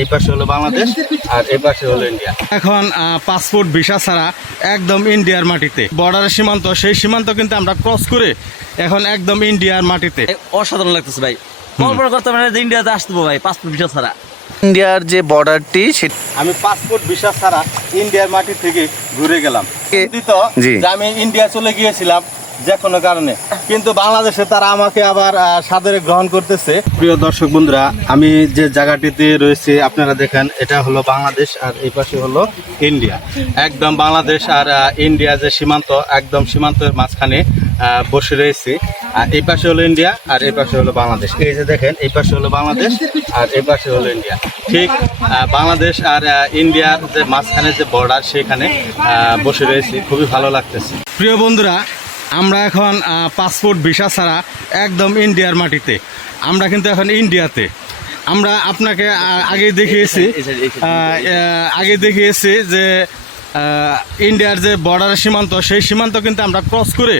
এই পাশে হলো বাংলাদেশ আর এই পাশে হলো ইন্ডিয়া। এখন পাসপোর্ট ভিসা ছাড়া একদম ইন্ডিয়ার মাটিতে বর্ডারের সীমান্ত, সেই সীমান্ত কিন্তু আমরা ক্রস করে এখন একদম ইন্ডিয়ার মাটিতে। অসাধারণ লাগতেছে ভাই, কল্পনা করতে পারি যে ইন্ডিয়াতে আসবো ভাই পাসপোর্ট ভিসা ছাড়া। ইন্ডিয়ার যে বর্ডারটি আমি পাসপোর্ট ভিসা ছাড়া ইন্ডিয়ার মাটি থেকে ঘুরে গেলাম। আমি ইন্ডিয়া চলে গিয়েছিলাম যে কোনো কারণে, কিন্তু বাংলাদেশে তারা আমাকে আবার সাদরে গ্রহণ করতেছে। প্রিয় দর্শক বন্ধুরা, আমি যে জায়গাটিতে রয়েছে আপনারা দেখেন, এটা হলো বাংলাদেশ আর এই পাশে হলো ইন্ডিয়া। একদম বাংলাদেশ আর ইন্ডিয়া যে সীমান্ত, একদম সীমান্তের মাঝখানে বসে রয়েছে। আর এই পাশে হলো ইন্ডিয়া আর এই পাশে হলো বাংলাদেশ। এই যে দেখেন, এই পাশে হলো বাংলাদেশ আর এই পাশে হলো ইন্ডিয়া। ঠিক বাংলাদেশ আর ইন্ডিয়ার যে মাঝখানে যে বর্ডার, সেখানে বসে রয়েছে। খুবই ভালো লাগতেছে। প্রিয় বন্ধুরা, আমরা এখন পাসপোর্ট ভিসা ছাড়া একদম ইন্ডিয়ার মাটিতে। আমরা কিন্তু এখন ইন্ডিয়াতে। আমরা আপনাকে আগে দেখিয়েছি যে ইন্ডিয়ার যে বর্ডারের সীমান্ত, সেই সীমান্ত কিন্তু আমরা ক্রস করে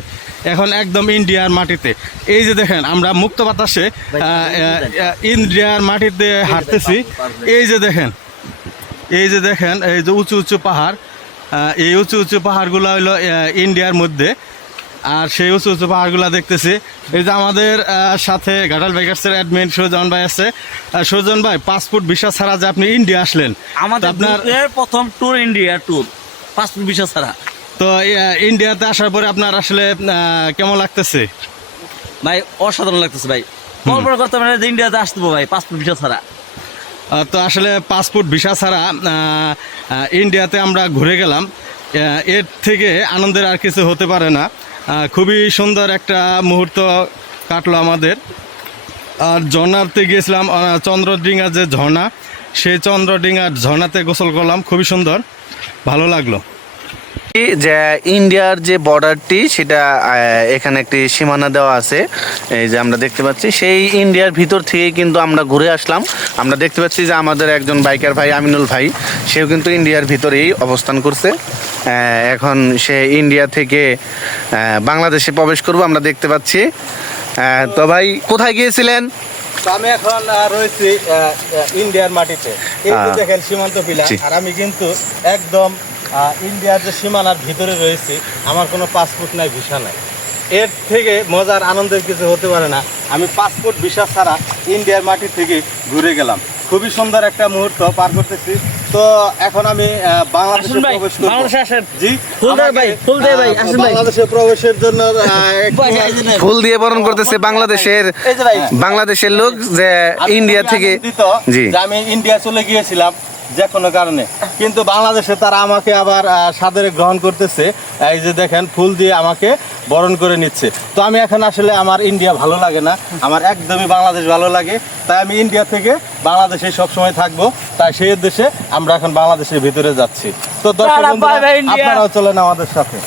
এখন একদম ইন্ডিয়ার মাটিতে। এই যে দেখেন, আমরা মুক্ত বাতাসে ইন্ডিয়ার মাটিতে হাঁটতেছি। এই যে দেখেন, এই যে উঁচু উঁচু পাহাড়, এই উঁচু উঁচু পাহাড়গুলো হলো ইন্ডিয়ার মধ্যে। আর সেই উঁচু উঁচু পাহাড়গুলো দেখতেছি। এই যে আমাদের সাথে ঘাটাল বাইকার্সের অ্যাডমিন সুজন ভাই আছে। সুজন ভাই, পাসপোর্ট ভিসা ছাড়া যে আপনি ইন্ডিয়া আসলেন, আমাদের আপনার প্রথম tour India tour passport visa ছাড়া। তো ইন্ডিয়াতে আসার পরে আপনার আসলে কেমন লাগতেছে? ভাই অসাধারণ লাগতেছে ভাই, কল্পনা করতে পারি যে ইন্ডিয়াতে আসবো ভাই পাসপোর্ট ভিসা ছাড়া। তো আসলে পাসপোর্ট ভিসা ছাড়া ইন্ডিয়াতে আমরা ঘুরে গেলাম। এর থেকে আনন্দের আর কিছু হতে পারে না। খুবই সুন্দর একটা মুহূর্ত কাটলো আমাদের। আর ঝর্ণাতে গিয়েছিলাম, চন্দ্রডিঙ্গার যে ঝর্ণা, সেই চন্দ্রডিঙ্গার ঝর্ণাতে গোসল করলাম। খুবই সুন্দর, ভালো লাগলো। যে ইন্ডিয়ার যে বর্ডারটি, সেটা এখানে একটি সীমানা দেওয়া আছে, এই যে আমরা দেখতে পাচ্ছি। সেই ইন্ডিয়ার ভিতর থেকে কিন্তু আমরা ঘুরে আসলাম। আমরা দেখতে পাচ্ছি যে আমাদের একজন বাইকার ভাই আমিনুল ভাই, সেও কিন্তু ইন্ডিয়ার ভিতরেই অবস্থান করছে। এখন সে ইন্ডিয়া থেকে বাংলাদেশে প্রবেশ করবো আমরা দেখতে পাচ্ছি। তো ভাই, কোথায় গিয়েছিলেন? আমি এখন রয়েছি ইন্ডিয়ার মাটিতে। এই যে দেখেন সীমান্ত পিলার, আর আমি কিন্তু একদম ইন্ডিয়ার যে সীমানার ভিতরে রয়েছে। আমার কোনো পাসপোর্ট নাই, ভিসা নাই। এর থেকে মজার আনন্দের কিছু হতে পারে না। আমি পাসপোর্ট ভিসা ছাড়া ইন্ডিয়ার মাটি থেকে ঘুরে গেলাম। খুবই সুন্দর একটা মুহূর্ত পার করতেছি। তো এখন আমি বাংলাদেশে প্রবেশ করব। জি, বাংলাদেশে প্রবেশের জন্য ফুল দিয়ে বরণ করতেছে বাংলাদেশের লোক, যে ইন্ডিয়া থেকে। জি, আমি ইন্ডিয়া চলে গিয়েছিলাম যে কোনো কারণে, কিন্তু বাংলাদেশে তারা আমাকে আবার সাদরে গ্রহণ করতেছে। এই যে দেখেন, ফুল দিয়ে আমাকে বরণ করে নিচ্ছে। তো আমি এখন আসলে আমার ইন্ডিয়া ভালো লাগে না, আমার একদমই বাংলাদেশ ভালো লাগে। তাই আমি ইন্ডিয়া থেকে বাংলাদেশে সবসময় থাকবো। তাই সেই উদ্দেশ্যে আমরা এখন বাংলাদেশের ভিতরে যাচ্ছি। তো দর্শক বন্ধুরা, আপনারাও চলেন আমাদের সাথে।